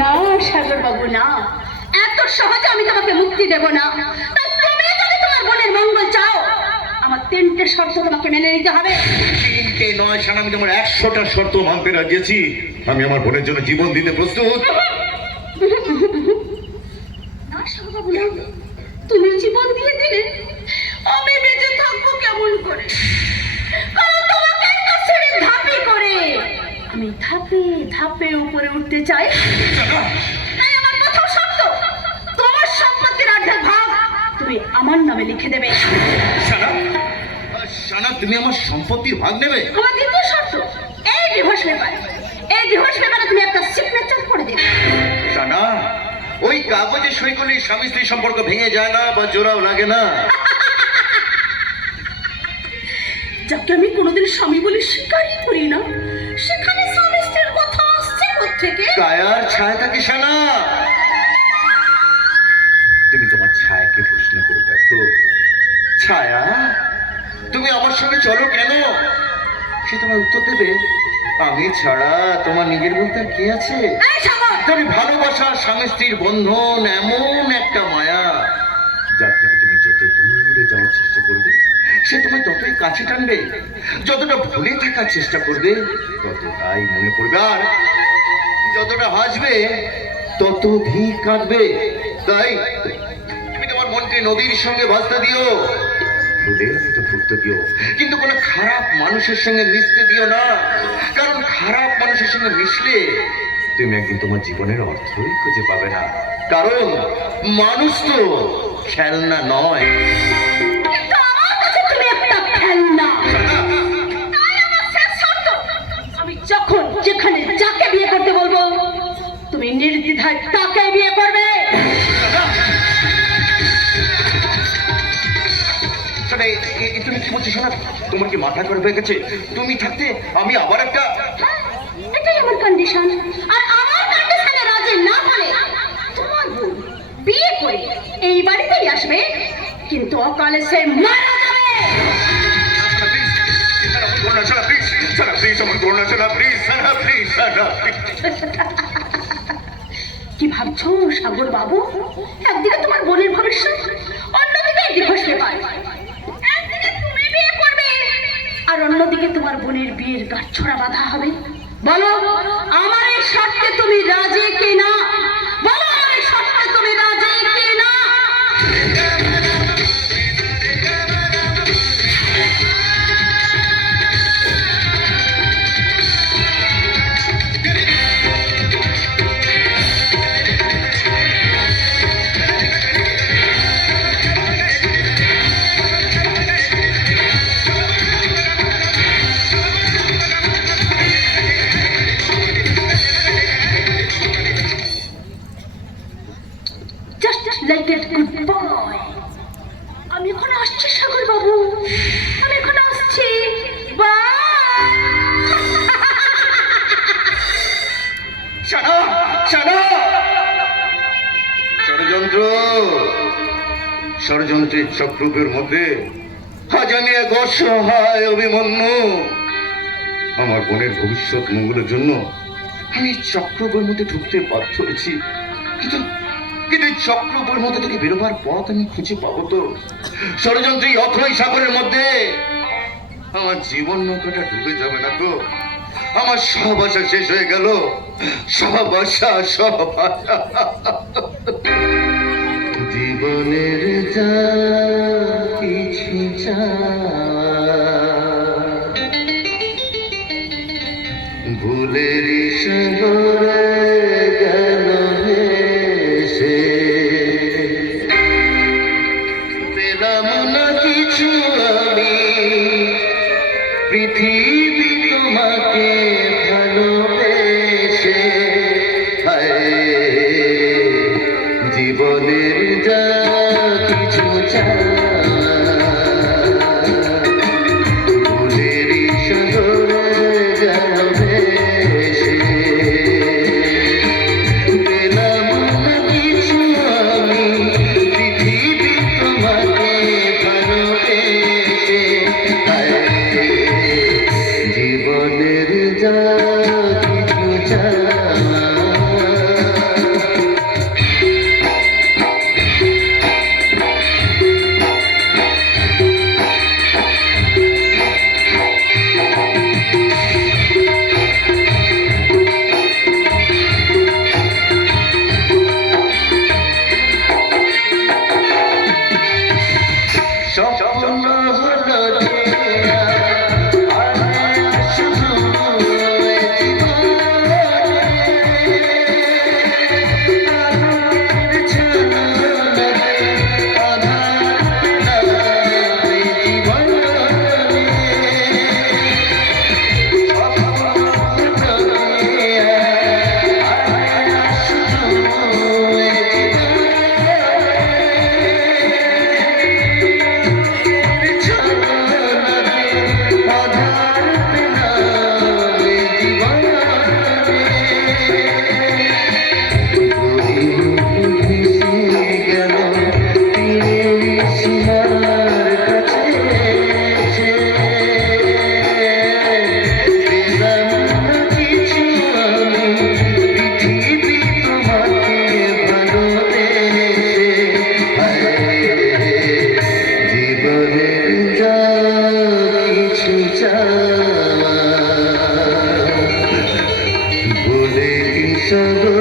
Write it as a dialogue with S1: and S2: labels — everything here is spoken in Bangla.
S1: না সাগর বাবু না। এত সহজে আমি তোমাকে মুক্তি দেব না। তুমি যদি তোমার বোনের মঙ্গল চাও আমার তিনটে শর্ত তোমাকে মেনে নিতে হবে।
S2: তিনটে নয় সানা আমি তোমার একশোটা শর্ত মানতে রাজি আছি আমি আমার বোনের জন্য জীবন দিতে প্রস্তুত।
S1: না সাগর বাবু না। তুমি জীবন দিয়ে দিলে আমি বেঁচে থাকব কেমন করে? ধাপে ধাপে উপরে উঠতে চাই। তাই আমার প্রথম শর্ত তোমার সম্পত্তির অর্ধেক ভাগ তুমি আমার নামে লিখে দেবে।
S2: আহ, তুমি আমার সম্পত্তির ভাগ নেবে?
S1: আমার দ্বিতীয় শর্ত এই ডিভোর্স পেপার এই ডিভোর্স পেপারে তুমি একটা সিগনেচার করে দেবে।
S2: সানা ওই কাগজে সই করলে স্বামী স্ত্রী সম্পর্ক ভেঙে যায় না বা জোড়াও লাগে না?
S1: যাকে আমি কোনোদিন স্বামী বলে স্বীকারই করি না সেখানে থেকে?
S2: কায়ার ছায়া থাকে সানা? তুমি তোমার ছায়াকে প্রশ্ন করে দেখো। ছায়া তুমি আমার সঙ্গে চলো কেন? সে তোমার উত্তর দেবে আমি ছাড়া তোমার নিজের বলতে কে আছে? তুমি ভালোবাসা স্বামী স্ত্রীর বন্ধন এমন একটা মায়া যার থেকে তুমি যত দূরে যাওয়ার চেষ্টা করবে সে তোমায় ততই কাছে টানবে। যতটা ভুলে থাকার চেষ্টা করবে ততটাই মনে পড়বে। আর যতটা হাসবে তত ভিক কাঁদবে তাই তুমি তোমার মনকে নদীর সঙ্গে ভাসতে দিও। কিন্তু কোনো খারাপ মানুষের সঙ্গে মিশতে দিও না। কারণ খারাপ মানুষের সঙ্গে মিশলে তুমি একদিন তোমার জীবনের অর্থই খুঁজে পাবে না। কারণ মানুষ তো খেলনা নয়। শোনা তোমার কি মাথা করে হয়ে গেছে? তুমি থাকতে আমি আবার একটা
S1: হ্যাঁ, এটাই আমার কন্ডিশন আর আমার কন্ডিশনে রাজি না হলে তোমার বোন বিয়ে করে এই বাড়িতেই আসবে কিন্তু অকালে সে মারা যাবে। কি ভাবছ সাগর বাবু একদিকে তোমার বোনের ভবিষ্যৎ অন্যদিকে ডিভোর্স পেপার একদিকে তুমি বিয়ে করবে আর অন্যদিকে তোমার বোনের বিয়ের গাছ ছড়া বাঁধা হবে। বলো সাগর।
S2: ষড়যন্ত্র, ষড়যন্ত্রের চক্রবের মধ্যে হাজানি এক অসহায় অভিমন্যু আমার বোনের ভবিষ্যৎ মঙ্গলের জন্য আমি চক্রবের মধ্যে ঢুকতে বাধ্য হয়েছি। কিন্তু কিন্তু চক্রবের মধ্যে থেকে বেরোবার পথ আমি খুঁজে পাবো তো। ষড়যন্ত্রী অথই সাগরের মধ্যে। আমার জীবন নৌকাটা ডুবে যাবে না তো আমার সব আশা শেষ হয়ে গেল। সব আশা সব আশা। জীবনের যা কিছু ভুলের সাগরে পৃথিবী শুধু